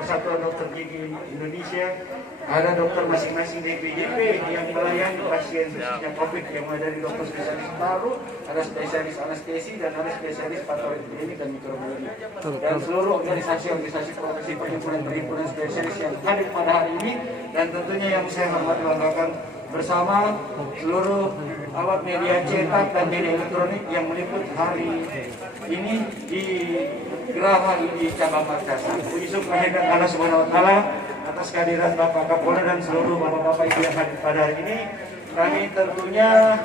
Persatuan Dokter Gigi Indonesia, ada dokter masing-masing DPJP yang melayani pasien khususnya COVID yang mulai dari dokter spesialis paru, ada spesialis anestesi dan ada spesialis patologi dan mikrobiologi. Dan seluruh organisasi profesi perhimpunan spesialis yang hadir pada hari ini, dan tentunya yang saya hormati banggakan bersama seluruh awak media cetak dan media elektronik yang meliput hari ini di Geraha di Cabang Makassar. Puji syukur kehadirat Allah Subhanahu wa taala atas kehadiran Bapak Kapolda dan seluruh bapak-bapak ibu yang hadir pada hari ini. Kami tentunya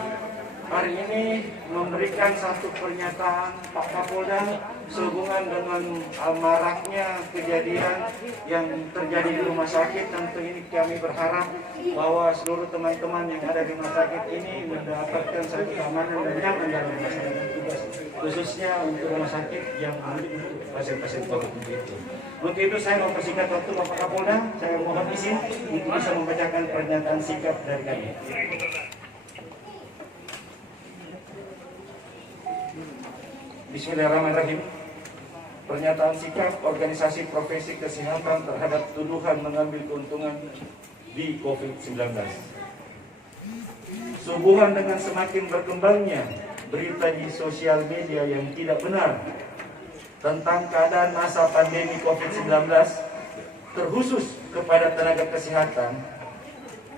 hari ini memberikan satu pernyataan Pak Kapolda sehubungan dengan maraknya kejadian yang terjadi di rumah sakit. Tentu ini kami berharap bahwa seluruh teman-teman yang ada di rumah sakit ini mendapatkan satu keamanan dan nyaman dalam melaksanakan tugas, khususnya untuk rumah sakit yang untuk pasien-pasien COVID itu. Untuk itu saya mempersingkat waktu Bapak Kapolda, saya mohon izin untuk bisa membacakan pernyataan sikap dari kami. Bismillahirrahmanirrahim. Pernyataan sikap organisasi profesi kesehatan terhadap tuduhan mengambil keuntungan di COVID-19. Sehubungan dengan semakin berkembangnya berita di sosial media yang tidak benar tentang keadaan masa pandemi COVID-19, terkhusus kepada tenaga kesehatan,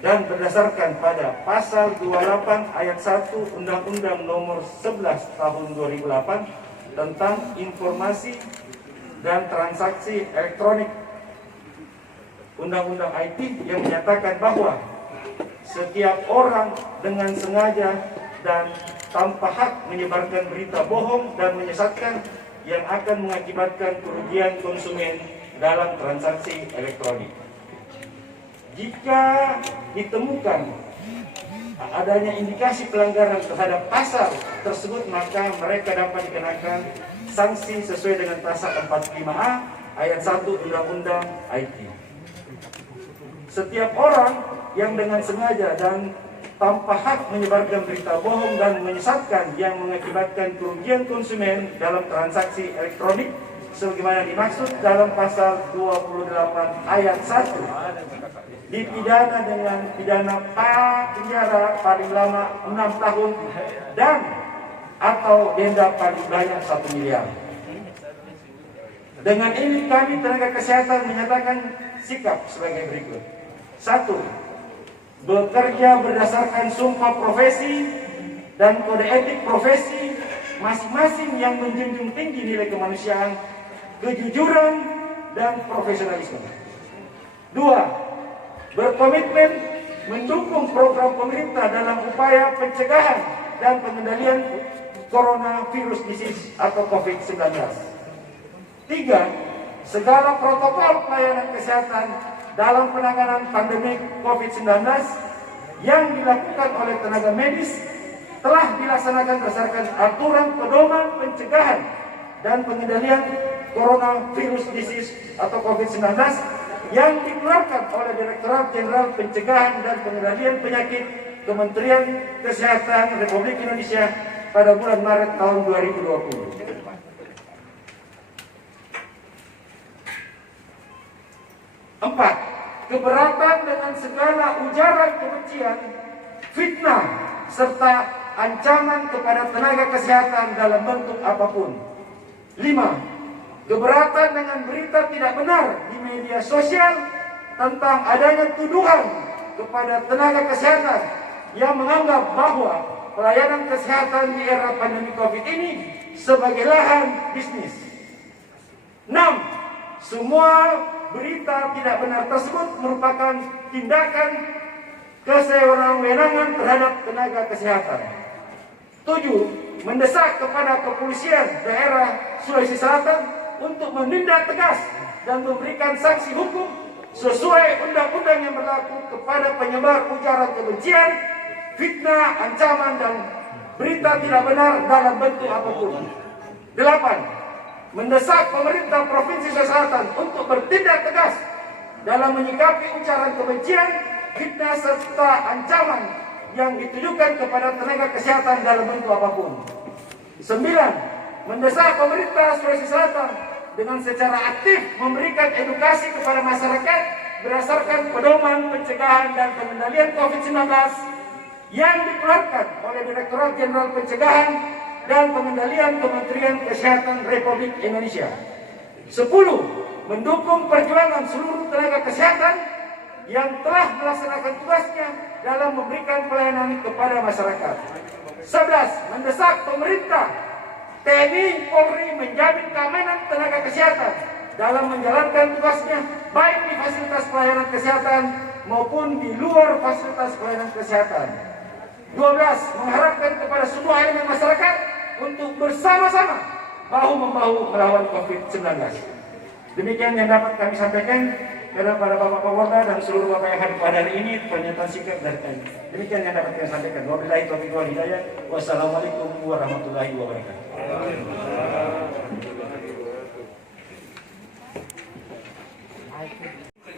dan berdasarkan pada pasal 28 ayat 1 Undang-Undang Nomor 11 Tahun 2008 tentang informasi dan transaksi elektronik Undang-Undang IT yang menyatakan bahwa setiap orang dengan sengaja dan tanpa hak menyebarkan berita bohong dan menyesatkan yang akan mengakibatkan kerugian konsumen dalam transaksi elektronik. Jika ditemukan adanya indikasi pelanggaran terhadap pasal tersebut, maka mereka dapat dikenakan sanksi sesuai dengan pasal 45A ayat 1 Undang-Undang IT. Setiap orang yang dengan sengaja dan tanpa hak menyebarkan berita bohong dan menyesatkan yang mengakibatkan kerugian konsumen dalam transaksi elektronik sebagaimana dimaksud dalam pasal 28 ayat 1 dipidana dengan pidana penjara paling lama 6 tahun dan atau denda paling banyak 1 miliar. Dengan ini kami tenaga kesehatan menyatakan sikap sebagai berikut. 1. Bekerja berdasarkan sumpah profesi dan kode etik profesi masing-masing yang menjunjung tinggi nilai kemanusiaan, kejujuran, dan profesionalisme. 2. Berkomitmen mendukung program pemerintah dalam upaya pencegahan dan pengendalian coronavirus disease atau COVID-19. 3. Segala protokol pelayanan kesehatan dalam penanganan pandemi COVID-19 yang dilakukan oleh tenaga medis telah dilaksanakan berdasarkan aturan pedoman pencegahan dan pengendalian coronavirus disease atau COVID-19 yang dikeluarkan oleh Direktorat Jenderal Pencegahan dan Pengendalian Penyakit Kementerian Kesehatan Republik Indonesia pada bulan Maret tahun 2020. 4. Keberatan dengan segala ujaran kebencian, fitnah, serta ancaman kepada tenaga kesehatan dalam bentuk apapun. 5. Keberatan dengan berita tidak benar di media sosial tentang adanya tuduhan kepada tenaga kesehatan yang menganggap bahwa pelayanan kesehatan di era pandemi COVID ini sebagai lahan bisnis. 6. Semua berita tidak benar tersebut merupakan tindakan kesewenang-wenangan terhadap tenaga kesehatan. 7. Mendesak kepada kepolisian daerah Sulawesi Selatan untuk menindak tegas dan memberikan sanksi hukum sesuai undang-undang yang berlaku kepada penyebar ujaran kebencian, fitnah, ancaman, dan berita tidak benar dalam bentuk apapun. 8. Mendesak pemerintah Provinsi Sulawesi Selatan untuk bertindak tegas dalam menyikapi ujaran kebencian, fitnah, serta ancaman yang ditujukan kepada tenaga kesehatan dalam bentuk apapun. 9. Mendesak pemerintah Sulawesi Selatan dengan secara aktif memberikan edukasi kepada masyarakat berdasarkan pedoman pencegahan dan pengendalian COVID-19 yang dikeluarkan oleh Direktorat Jenderal Pencegahan dan Pengendalian Kementerian Kesehatan Republik Indonesia. 10. Mendukung perjuangan seluruh tenaga kesehatan yang telah melaksanakan tugasnya dalam memberikan pelayanan kepada masyarakat. 11. Mendesak pemerintah, TNI, Polri menjamin keamanan tenaga kesehatan dalam menjalankan tugasnya baik di fasilitas pelayanan kesehatan maupun di luar fasilitas pelayanan kesehatan. 12. Mengharapkan kepada semua elemen masyarakat untuk bersama-sama bahu-membahu melawan COVID-19. Demikian yang dapat kami sampaikan kepada Bapak Kapolda dan seluruh Bapak yang hadir pada hari ini, pernyataan sikap dari kami. Demikian yang dapat kami sampaikan. Wabillahi taufiq wal hidayah. Wassalamualaikum warahmatullahi wabarakatuh.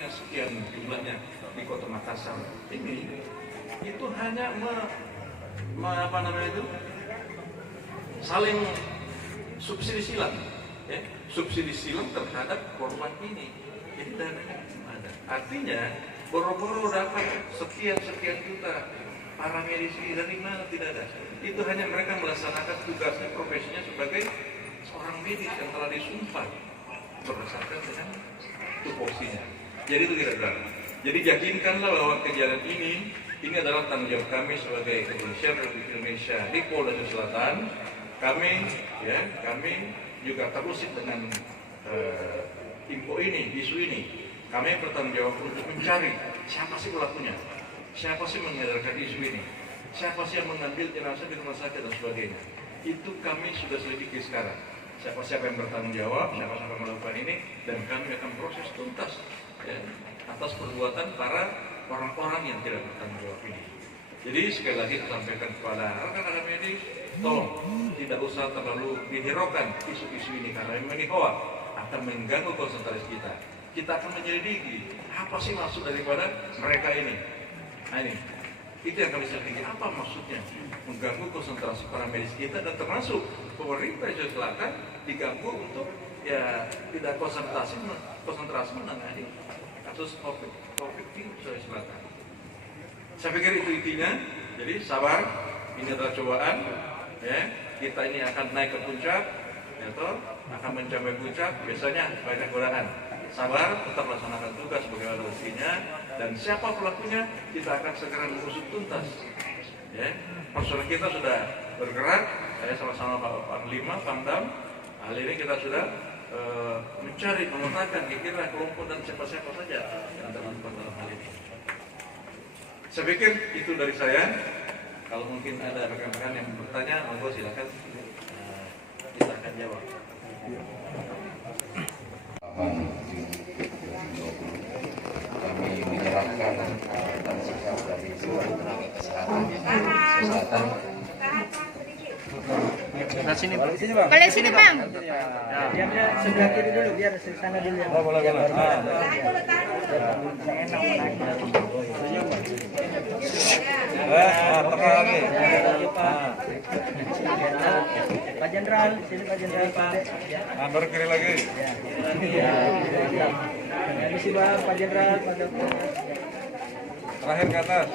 Sekian jumlahnya di Kota Makassar ini itu hanya saling subsidi silang, ya, subsidi silang terhadap korban ini. Jadi dananya ada. Artinya boro-boro dapat sekian juta para medis ini dari mana tidak ada. Itu hanya mereka melaksanakan tugasnya, profesinya sebagai seorang medis yang telah disumpah berdasarkan dengan tupoksinya. Jadi itu kira-kira. Jadi yakinkanlah bahwa kejadian ini adalah tanggung jawab kami sebagai Kepolisian Republik Indonesia di Polda Sulawesi Selatan. Kami juga terusik dengan info ini, isu ini. Kami bertanggung jawab untuk mencari siapa sih pelakunya, siapa sih mengedarkan isu ini, siapa sih yang mengambil jenazah di rumah sakit dan sebagainya. Itu kami sudah selidiki sekarang. Siapa yang bertanggung jawab, siapa yang melakukan ini, dan kami akan proses tuntas, ya, atas perbuatan para orang-orang yang tidak bertanggung jawab ini. Jadi sekali lagi saya sampaikan kepada rekan-rekan medis, tolong tidak usah terlalu dihiraukan isu-isu ini karena ini hoax akan mengganggu konsentrasi kita. Kita akan menyelidiki apa sih maksud daripada mereka ini. Nah ini, itu yang kami selidiki. Apa maksudnya mengganggu konsentrasi para medis kita dan termasuk pemerintah Sulawesi Selatan diganggu untuk ya tidak konsentrasi menangani kasus COVID di Sulawesi Selatan. Saya pikir itu intinya. Jadi sabar, ini adalah cobaan. Ya, kita ini akan naik ke puncak, ya toh, akan mencapai puncak. Biasanya banyak godaan. Sabar, tetap laksanakan tugas sebagaimana mestinya. Dan siapa pelakunya, kita akan segera mengusut tuntas. Ya, personel kita sudah bergerak. Saya sama-sama Pak Panglima, Pangdam. Hal ini kita sudah mencari, memetakan kira-kira kelompok dan siapa-siapa saja yang terlibat dalam hal ini. Saya pikir itu dari saya. Kalau mungkin ada rekan-rekan yang bertanya, monggo silakan, kita akan jawab. Kami menyerahkan dan sikap dari seluruh tenaga kesehatan. Balik sini bang. Dia sebelah kiri dulu, biar sana dulu ya. Boleh. Pak Jenderal, sini Pak Jenderal Pak. Andor kiri lagi. Misi bang, Pak Jenderal, Pak Dokter. Terakhir ke atas.